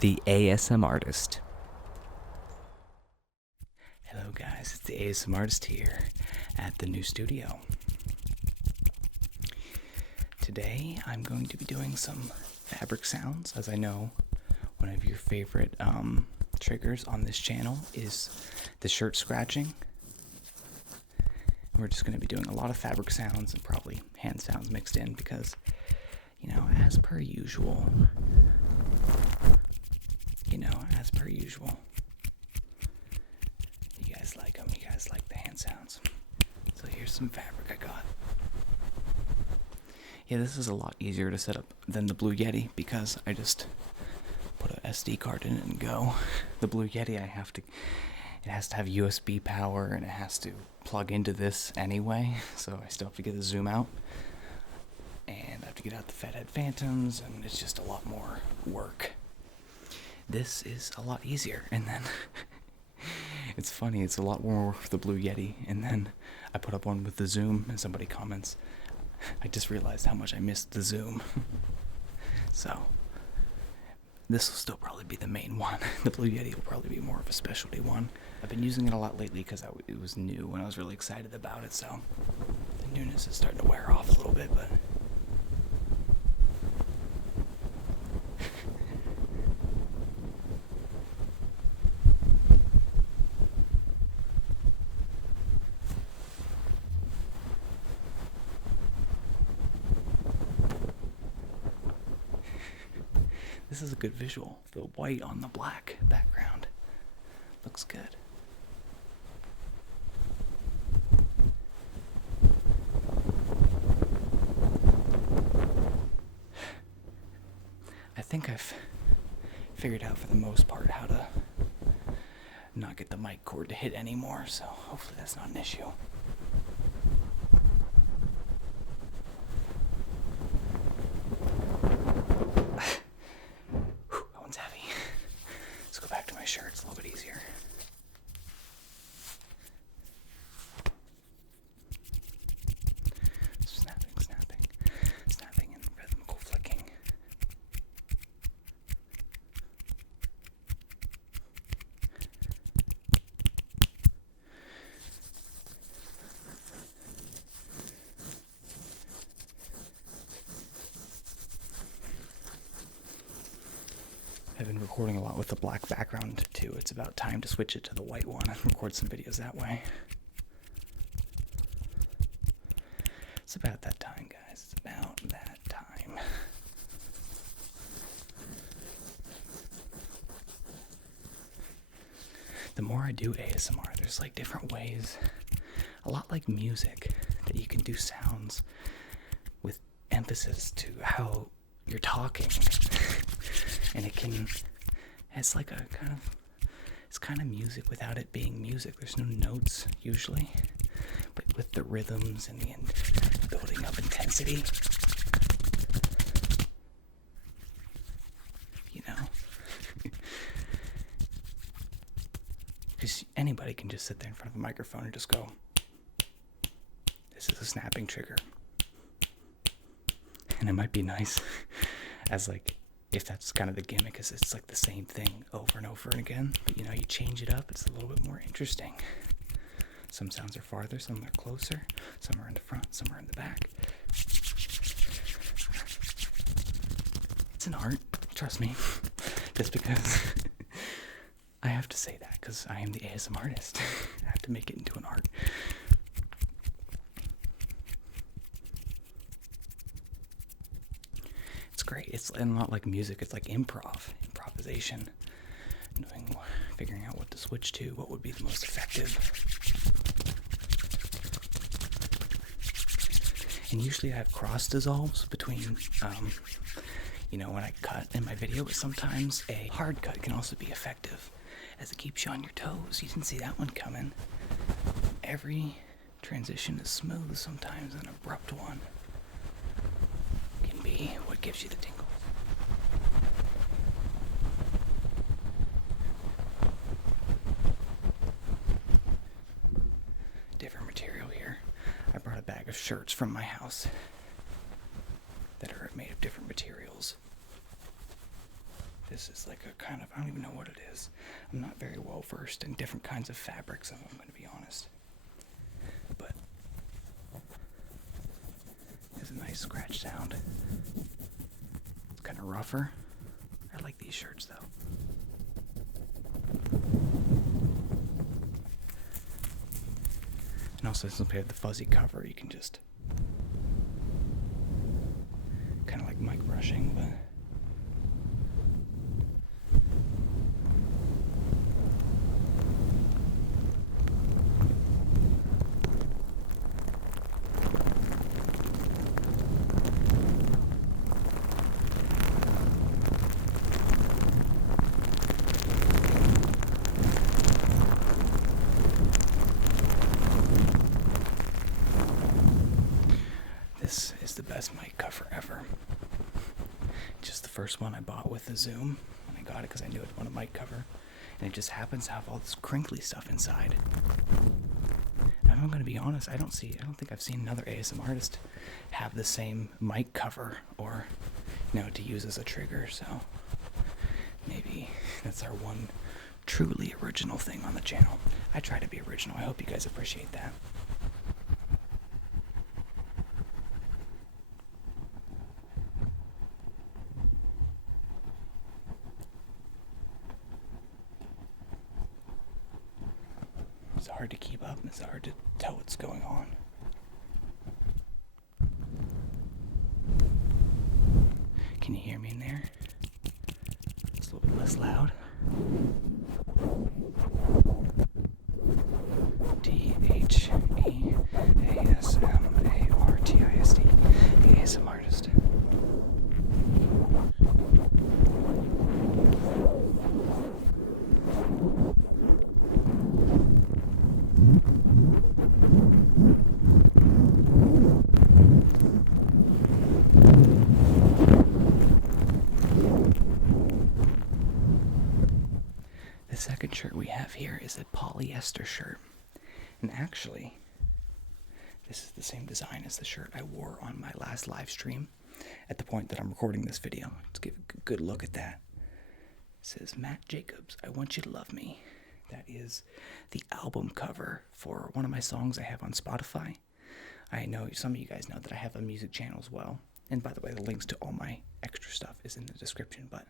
the ASM artist. Hello guys, it's the ASM artist here at the new studio. Today I'm going to be doing some fabric sounds. As I know, one of your favorite triggers on this channel is the shirt scratching. We're just going to be doing a lot of fabric sounds and probably hand sounds mixed in because, as per usual, you guys like them. You guys like the hand sounds. So here's some fabric I got. Yeah, this is a lot easier to set up than the Blue Yeti because I just put a SD card in it and go. The Blue Yeti, it has to have USB power and it has to plug into this anyway, so I still have to get the zoom out and I have to get out the Fathead Phantoms, and it's just a lot more work. This is a lot easier, and then it's funny, it's a lot more work for the Blue Yeti, and then I put up one with the zoom and somebody comments, I just realized how much I missed the zoom. So this will still probably be the main one. The Blue Yeti will probably be more of a specialty one. I've been using it a lot lately because it was new and I was really excited about it, so the newness is starting to wear off a little bit, but this is a good visual. The white on the black background looks good. I think I've figured out for the most part how to not get the mic cord to hit anymore, so hopefully that's not an issue. That one's heavy. Let's go back to my shirt, it's a little bit easier. Snapping and rhythmical flicking. I've been recording a lot with the black background too. It's about time to switch it to the white one and record some videos that way. It's about that time, guys. It's about that time. The more I do ASMR, there's like different ways, a lot like music, that you can do sounds with emphasis to how you're talking. And it's like it's kind of music without it being music. There's no notes usually, but with the rhythms and the building up intensity, because anybody can just sit there in front of a microphone and just go, this is a snapping trigger. And it might be nice as like, if that's kind of the gimmick, is it's like the same thing over and over and again, but you change it up, it's a little bit more interesting. Some sounds are farther, some are closer, some are in the front, some are in the back. It's an art, trust me, just because I have to say that because I am the ASM artist. I have to make it into an art. It's great. It's not like music. It's like improvisation. Figuring out what to switch to, what would be the most effective. And usually I have cross dissolves between, when I cut in my video, but sometimes a hard cut can also be effective as it keeps you on your toes. You didn't see that one coming. Every transition is smooth. Sometimes an abrupt one can be what gives you the tingles. Different material here. I brought a bag of shirts from my house that are made of different materials. This is like a kind of, I don't even know what it is. I'm not very well versed in different kinds of fabrics, I'm going to be honest. But there's a nice scratch sound. It's kind of rougher. I like these shirts though. And also, since we have the fuzzy cover, you can just kind of like mic brushing, but this is the best mic cover ever. Just the first one I bought with the zoom, and I got it because I knew it wanted a mic cover, and it just happens to have all this crinkly stuff inside. And I'm going to be honest, I don't think I've seen another ASMR artist have the same mic cover, or to use as a trigger. So maybe that's our one truly original thing on the channel. I try to be original. I hope you guys appreciate that. It's hard to keep up, and it's hard to tell what's going on. Can you hear me in there? It's a little bit less loud. THEASMARTIST. ASM artist. The second shirt we have here is a polyester shirt. And actually, this is the same design as the shirt I wore on my last live stream at the point that I'm recording this video. Let's give a good look at that. It says, Matt Jacobs, I Want You to Love Me. That is the album cover for one of my songs I have on Spotify. I know some of you guys know that I have a music channel as well. And by the way, the links to all my extra stuff is in the description. But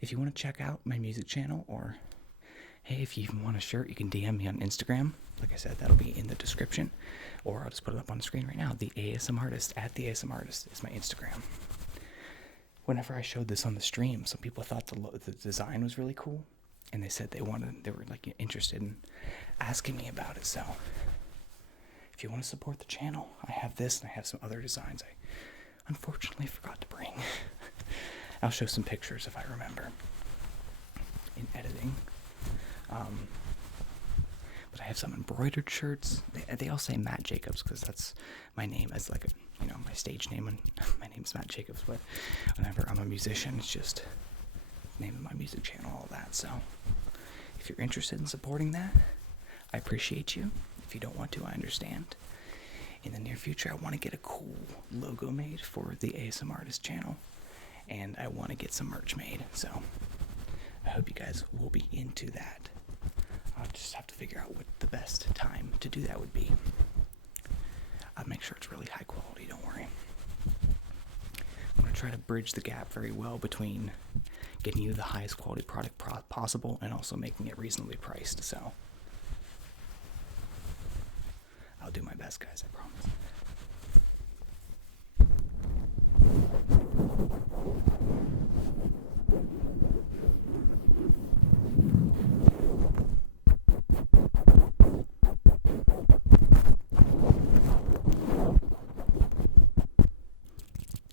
if you want to check out my music channel, or hey, if you even want a shirt, you can DM me on Instagram. Like I said, that'll be in the description. Or I'll just put it up on the screen right now. The ASM Artist, at the ASM Artist, is my Instagram. Whenever I showed this on the stream, some people thought the design was really cool. And they said they were like interested in asking me about it. So if you want to support the channel, I have this and I have some other designs I unfortunately forgot to bring. I'll show some pictures if I remember in editing. But I have some embroidered shirts. They all say Matt Jacobs because that's my name as like my stage name, and my name's Matt Jacobs. But whenever I'm a musician, it's just the name of my music channel, all that. So if you're interested in supporting that, I appreciate you. If you don't want to, I understand. In the near future, I want to get a cool logo made for the ASM Artist channel, and I want to get some merch made. So I hope you guys will be into that. I'll just have to figure out what the best time to do that would be. I'll make sure it's really high quality, don't worry. I'm going to try to bridge the gap very well between getting you the highest quality product possible and also making it reasonably priced. So I'll do my best, guys, I promise.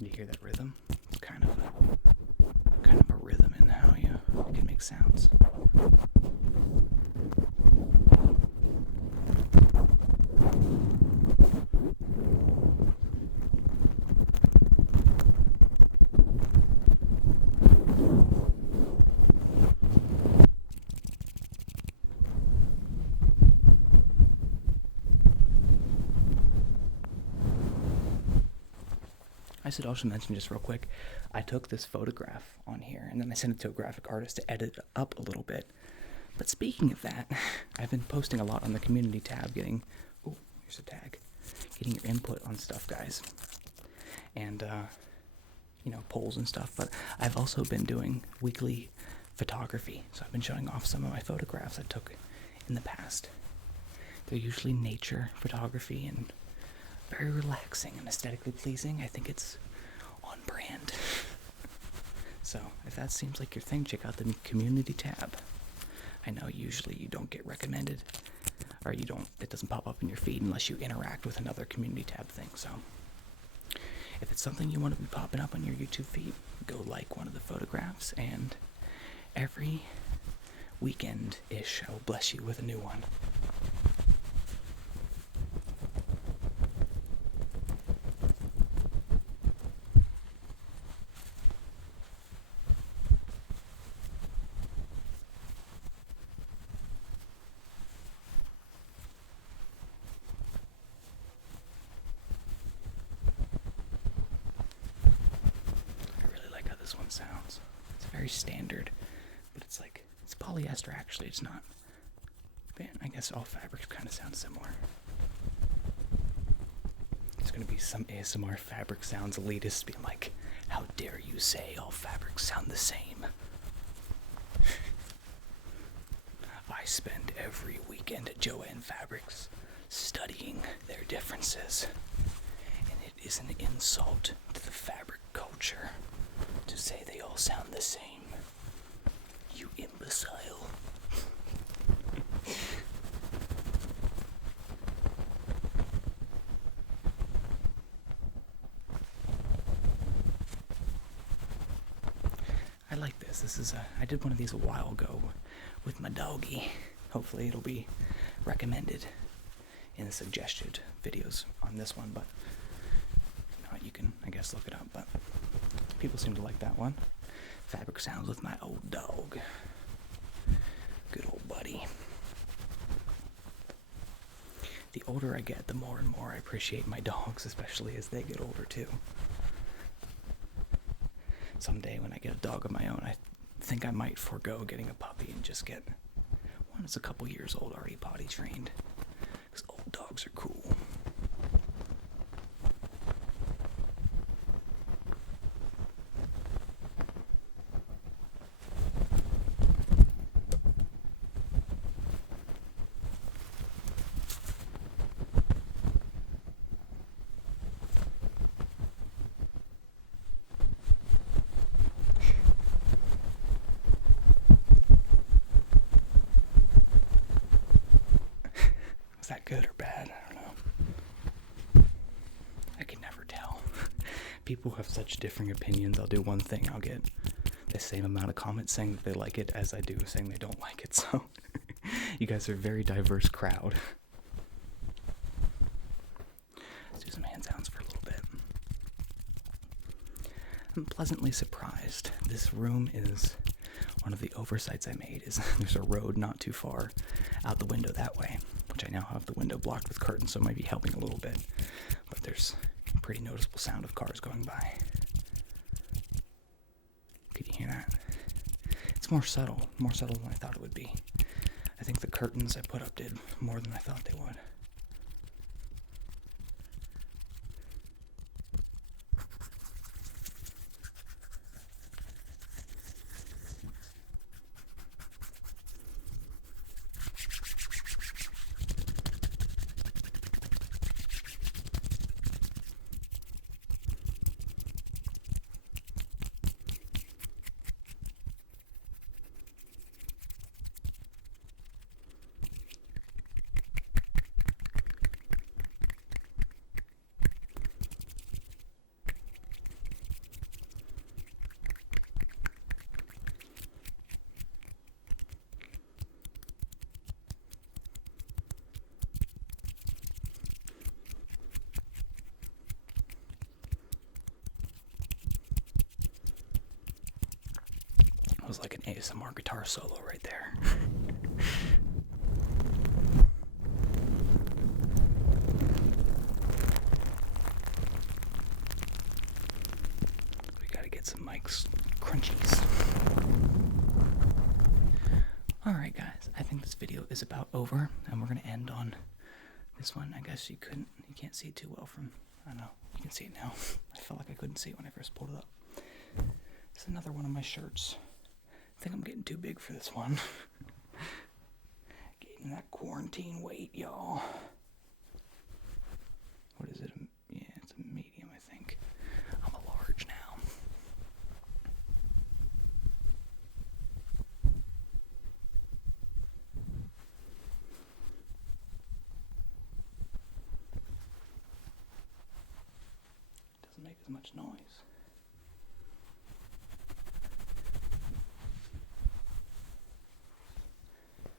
You hear that rhythm? It's kind of a rhythm in how you can make sounds. I should also mention just real quick, I took this photograph on here and then I sent it to a graphic artist to edit it up a little bit. But speaking of that, I've been posting a lot on the community tab, getting, oh, here's a tag, getting your input on stuff, guys. And, polls and stuff. But I've also been doing weekly photography. So I've been showing off some of my photographs I took in the past. They're usually nature photography and very relaxing and aesthetically pleasing. I think it's on brand. So if that seems like your thing, check out the community tab. I know usually you don't get recommended, or it doesn't pop up in your feed unless you interact with another community tab thing. So if it's something you want to be popping up on your YouTube feed, go like one of the photographs, and every weekend-ish I will bless you with a new one. This one sounds. It's very standard, but it's polyester actually. It's not. I guess all fabrics kind of sound similar. It's gonna be some ASMR fabric sounds elitists being like, "How dare you say all fabrics sound the same?" I spend every weekend at Joann Fabrics studying their differences, and it is an insult to the fabric culture to say they all sound the same. You imbecile. I like this. I did one of these a while ago with my doggy. Hopefully it'll be recommended in the suggested videos on this one, but if not, you can, I guess, look it up. But people seem to like that one. Fabric sounds with my old dog. Good old buddy. The older I get, the more and more I appreciate my dogs, especially as they get older too. Someday when I get a dog of my own, I think I might forego getting a puppy and just get one that's a couple years old, already potty trained. Because old dogs are cool. Was that good or bad? I don't know. I can never tell. People have such differing opinions. I'll do one thing, I'll get the same amount of comments saying that they like it as I do saying they don't like it. So you guys are a very diverse crowd. Let's do some hand sounds for a little bit. I'm pleasantly surprised. This room is one of the oversights I made. There's a road not too far out the window that way, which I now have the window blocked with curtains, so it might be helping a little bit. But there's a pretty noticeable sound of cars going by. Could you hear that? It's more subtle than I thought it would be. I think the curtains I put up did more than I thought they would. It was like an ASMR guitar solo right there. get some mics crunchies. Alright guys, I think this video is about over, and we're gonna end on this one. I guess you can't see it too well from, I don't know, you can see it now. I felt like I couldn't see it when I first pulled it up. It's another one of my shirts. I think I'm getting too big for this one. Getting that quarantine weight, y'all. What is it? Yeah, it's a medium, I think. I'm a large now. Doesn't make as much noise.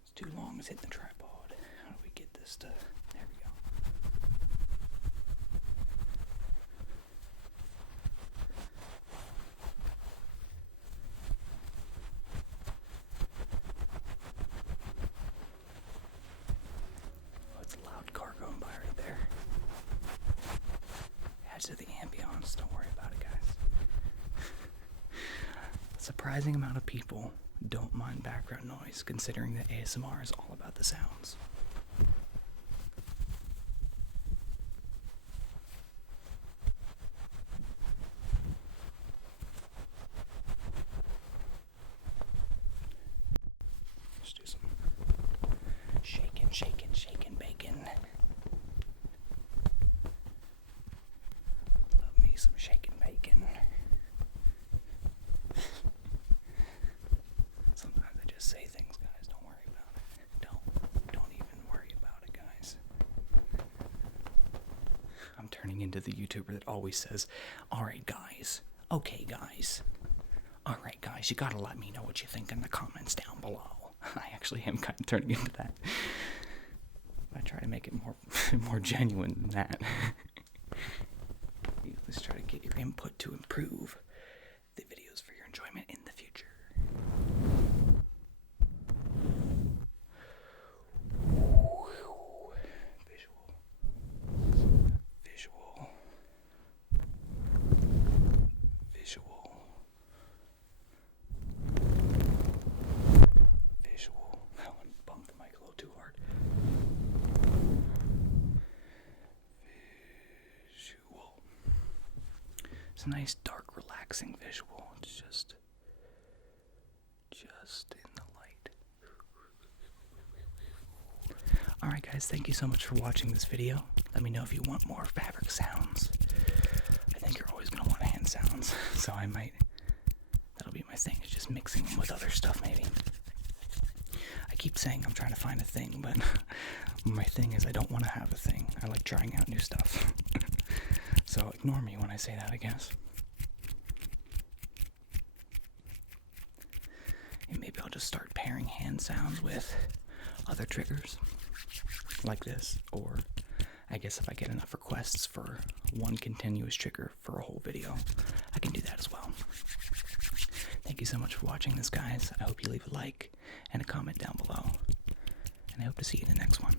It's too long, it's hitting the tripod. How do we get this to... There we go. Oh, it's a loud car going by right there. Adds to the ambiance, don't worry about it, guys. A surprising amount of people don't mind background noise, considering that ASMR is all about the sounds. Let's do some shaking bacon. Love me some shaking bacon. Sometimes I just say things, guys. Don't worry about it. Don't even worry about it, guys. I'm turning into the YouTuber that always says, "Alright, guys. Okay, guys. Alright, guys, you gotta let me know what you think in the comments down below." I actually am kind of turning into that. I try to make it more genuine than that. Let's try to get your input to improve the videos for your enjoyment in the future. Visual. That one bumped the mic a little too hard. Visual. It's a nice, dark, relaxing visual. It's just in the light. Alright guys, thank you so much for watching this video. Let me know if you want more fabric sounds. I think you're always going to want hand sounds, so that'll be my thing, is just mixing them with other stuff maybe. I keep saying I'm trying to find a thing, but my thing is I don't want to have a thing. I like trying out new stuff. So ignore me when I say that, I guess. And maybe I'll just start pairing hand sounds with other triggers, like this, or I guess if I get enough requests for one continuous trigger for a whole video, I can do that as well. Thank you so much for watching this, guys. I hope you leave a like and a comment down below, and I hope to see you in the next one.